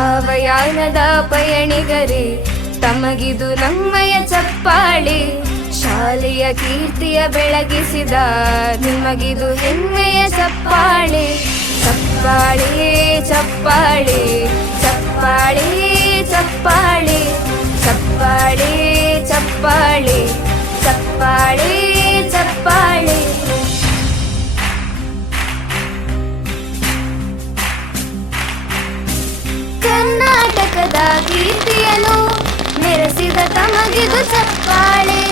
ನವಯಾನದ ಪಯಣಿಗರೇ ತಮಗಿದು ನಮ್ಮಯ ಚಪ್ಪಾಳಿ. ಶಾಲೆಯ ಕೀರ್ತಿಯ ಬೆಳಗಿಸಿದ ನಿಮಗಿದು ಹೆಮ್ಮೆಯ ಚಪ್ಪಾಳಿ. ಚಪ್ಪಾಳಿಯೇ ಚಪ್ಪಾಳೆ ಚಪ್ಪಾಳಿ. ಕೀರ್ತಿಯನ್ನು ಮೆರೆಸಿದ ತಮಗಿದು ಚಪ್ಪಾಳೆ.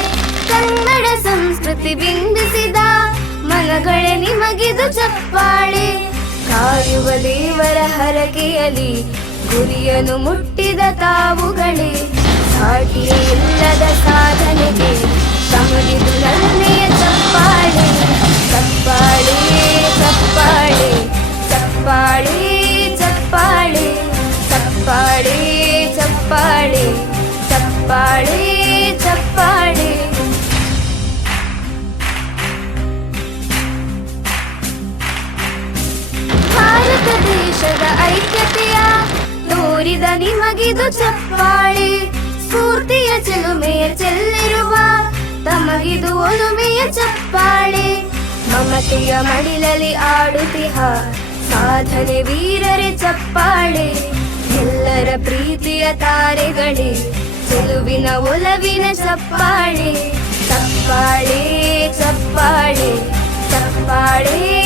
ಕನ್ನಡ ಸಂಸ್ಕೃತಿ ಬಿಂಬಿಸಿದ ಮನಗಳೆ ನಿಮಗಿದು ಚಪ್ಪಾಳೆ. ಕಾಯುವ ದೇವರ ಹರಕೆಯಲ್ಲಿ ಗುರಿಯನು ಮುಟ್ಟಿದ ತಾವುಗಳೇ. ಸಾಟಿಯೇ ಇಲ್ಲದ ಸಾಧನೆಗೆ ಭಾರತದ ಐಕ್ಯತೆಯ ತೋರಿದ ನಿಮಗಿದು ಚಪ್ಪಾಳೆ. ಸ್ಫೂರ್ತಿಯ ಚಲುಮೆಯ ಚೆಲ್ಲಿರುವ ತಮಗಿದು ಒಲುಮೆಯ ಚಪ್ಪಾಳೆ. ಮಮತೆಯ ಮಡಿಲಲ್ಲಿ ಆಡುತಿಹ ಸಾಧನೆ ವೀರರೇ ಚಪ್ಪಾಳೆ. ಎಲ್ಲರ ಪ್ರೀತಿಯ ತಾರೆಗಳೇ, ಚೆಲುವಿನ ಒಲವಿನ ಚಪ್ಪಾಳೆ. ಚಪ್ಪಾಳೆ ಚಪ್ಪಾಳೆ ಚಪ್ಪಾಳೆ.